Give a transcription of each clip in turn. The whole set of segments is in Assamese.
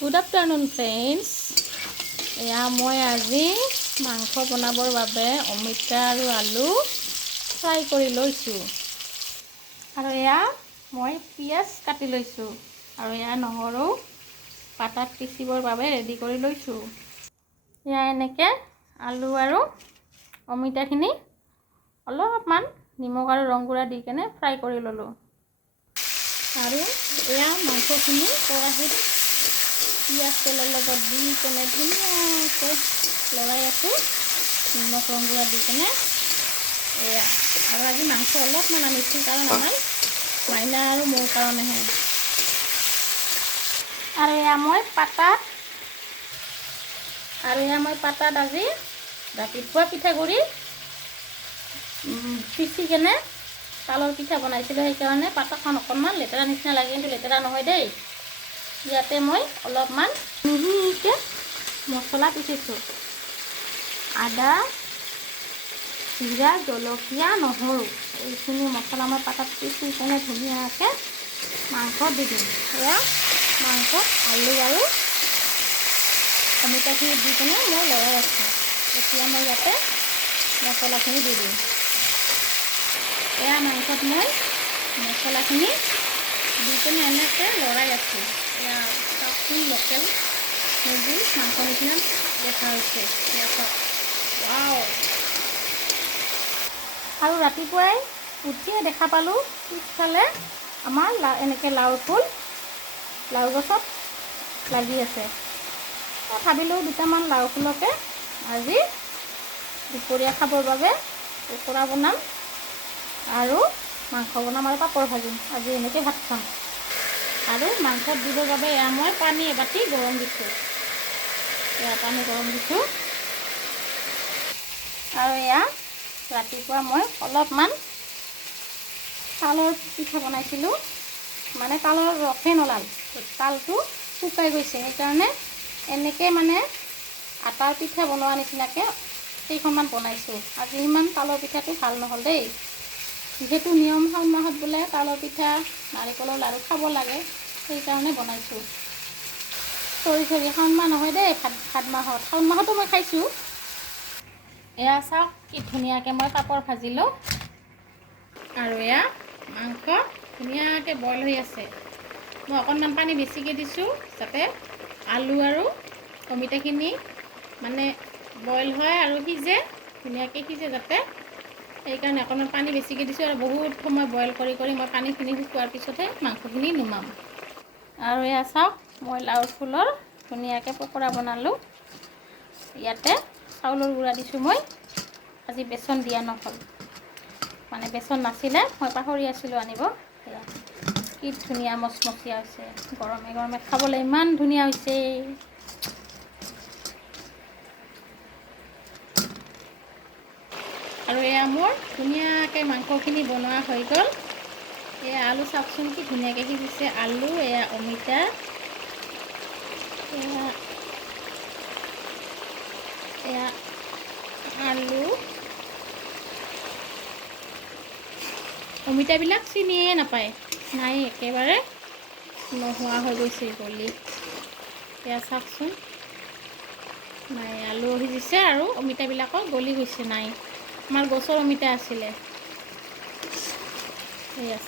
Good afternoon friends. এয়া মই আজি মাংস বনাবৰ বাবে অমিতা আৰু আলু ফ্ৰাই কৰি লৈছোঁ। আৰু এয়া মই পিঁয়াজ কাটি লৈছোঁ আৰু এয়া নহৰু পাতাত পিচিবৰ বাবে ৰেডি কৰি লৈছোঁ। এয়া এনেকৈ আলু আৰু অমিতাখিনি অলপমান নিমখ আৰু ৰং গুড়া দি কেনে ফ্ৰাই কৰি ল'লোঁ। আৰু এয়া মাংসখিনি কেৰাহীত পিঁয়াজ তেলৰ লগত দি কেনে ধুনীয়াকৈ লৰাই আছোঁ, নিমখ ৰং গুড়া দি কেনে। এয়া আৰু আজি মাংস অলপমান আনিছোঁ, কাৰণ আমাৰ মাইনা আৰু মোৰ কাৰণেহে। আৰু এয়া মই পাতাত আজি ৰাতিপুৱা পিঠাগুড়ি পিচি কেনে তালৰ পিঠা বনাইছিলোঁ, সেইকাৰণে পাতাখন অকণমান লেতেৰা নিচিনা লাগে, কিন্তু লেতেৰা নহয় দেই। ইয়াতে মই অলপমান মিহিকৈ মছলা পিচিছোঁ, আদা, জিৰা, জলকীয়া, নহৰু, এইখিনি মছলা মই পাতাত পিচি কেনে ধুনীয়াকৈ মাংসত দি দিম। এয়া মাংসত আলু আৰু অমিতাখিনি দি কেনে মই লৰাই আছোঁ। এতিয়া মই ইয়াতে মছলাখিনি দি দিম। এয়া মাংসত মই মছলাখিনি দি কেনে এনেকৈ লৰাই আছোঁ। এয়া চাউল লোকেল মুৰ্গীৰ মাংস নিচিনা দেখা হৈছে। ৱাও! আৰু ৰাতিপুৱাই উঠিয়ে দেখা পালোঁ পিছফালে আমাৰ এনেকৈ লাওৰ ফুল লাও গছত লাগি আছে। ভাবিলোঁ দুটামান লাও ফুলকে আজি দুপৰীয়া খাবৰ বাবে পকৰা বনাম আৰু মাংস বনাম আৰু পাপৰ ভাজিম। আজি এনেকৈ ভাত খাম। আৰু মাংসত দিবৰ বাবে এয়া মই পানী এবাতি গৰম দিছোঁ। আৰু এয়া ৰাতিপুৱা মই অলপমান তালৰ পিঠা বনাইছিলোঁ, মানে তালৰ ৰসে নলাল, তালটো শুকাই গৈছে, সেইকাৰণে এনেকৈ মানে আটাৰ পিঠা বনোৱা নিচিনাকৈ কেইখনমান বনাইছোঁ। আজি ইমান তালৰ পিঠাটো ভাল নহ'ল দেই। যিহেতু নিয়ম শাওণ মাহত বোলে তালৰ পিঠা নাৰিকলৰ লাড়ু খাব লাগে, সেইকাৰণে বনাইছোঁ। চৰি শাওণ মাহ নহয় দেই, ভাদ মাহত। শাওণ মাহতো মই খাইছোঁ। এয়া চাওক কি ধুনীয়াকৈ মই পাপৰ ভাজিলোঁ। আৰু এয়া মাংস ধুনীয়াকৈ বইল হৈ আছে। মই অকণমান পানী বেছিকৈ দিছোঁ, যাতে আলু আৰু অমিতাখিনি মানে বইল হয় আৰু ধুনীয়াকৈ সিজে যাতে, সেইকাৰণে অকণমান পানী বেছিকৈ দিছোঁ। আৰু বহুত সময় বইল কৰি মই পানীখিনি শুকোৱাৰ পিছতহে মাংসখিনি নুমাম। আৰু এয়া চাওক মই লাওৰ ফুলৰ ধুনীয়াকৈ পকৰা বনালোঁ। ইয়াতে চাউলৰ গুড়া দিছোঁ মই, আজি বেচন দিয়া নহ'ল, মানে বেচন নাছিলে, মই পাহৰি আছিলোঁ আনিব। এয়া কি ধুনীয়া মচমচীয়া হৈছে, গৰমে গৰমে খাবলৈ ইমান ধুনীয়া হৈছে। আৰু এয়া মোৰ ধুনীয়াকৈ মাংসখিনি বনোৱা হৈ গ'ল। এয়া আলু চাওকচোন কি ধুনীয়াকৈ সিজিছে। আলু, এয়া অমিতা, এয়া আলু, অমিতাবিলাক চিনিয়ে নাপায়, নাই একেবাৰে নোহোৱা হৈ গৈছে গলি। এয়া চাওকচোন, নাই আলু সিজিছে আৰু অমিতাবিলাকো গলি গৈছে, নাই। আমাৰ গছৰ অমিতা আছিলে। এয়া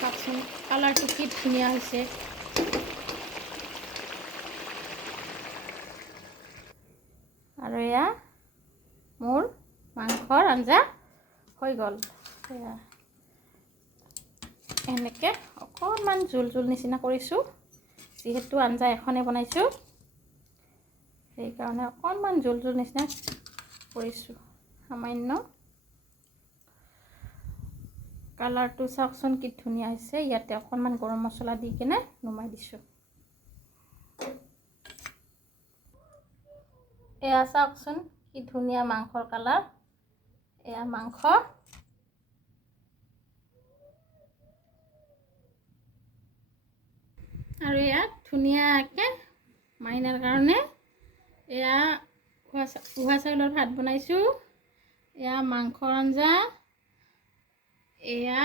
চাওকচোন কালাৰটো কি ধুনীয়া হৈছে। আৰু এয়া মোৰ মাংসৰ আঞ্জা হৈ গ'ল। এয়া এনেকৈ অকণমান জোল নিচিনা কৰিছোঁ, যিহেতু আঞ্জা এখনেই বনাইছোঁ, সেইকাৰণে অকণমান জোল নিচিনা কৰিছোঁ। সামান্য কালাৰটো চাওকচোন কি ধুনীয়া হৈছে। ইয়াতে অকণমান গৰম মছলা দি কেনে নমাই দিছোঁ। এয়া চাওকচোন কি ধুনীয়া মাংসৰ কালাৰ। এয়া মাংস। আৰু এয়া ধুনীয়াকৈ মাইনাৰ কাৰণে এয়া উহা চাউলৰ ভাত বনাইছোঁ। এয়া মাংসৰ আঞ্জা, এয়া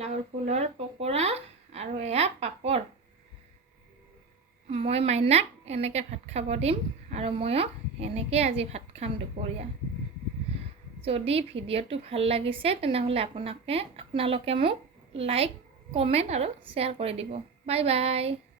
লাওৰ ফুলৰ পকৰা, আৰু এয়া পাপৰ। মই মাইনাক এনেকৈ ভাত খাব দিম আৰু ময়ো এনেকৈ আজি ভাত খাম দুপৰীয়া। যদি ভিডিঅ'টো ভাল লাগিছে তেনেহ'লে আপোনালোকে মোক লাইক, কমেণ্ট আৰু শ্বেয়াৰ কৰি দিব। Bye bye.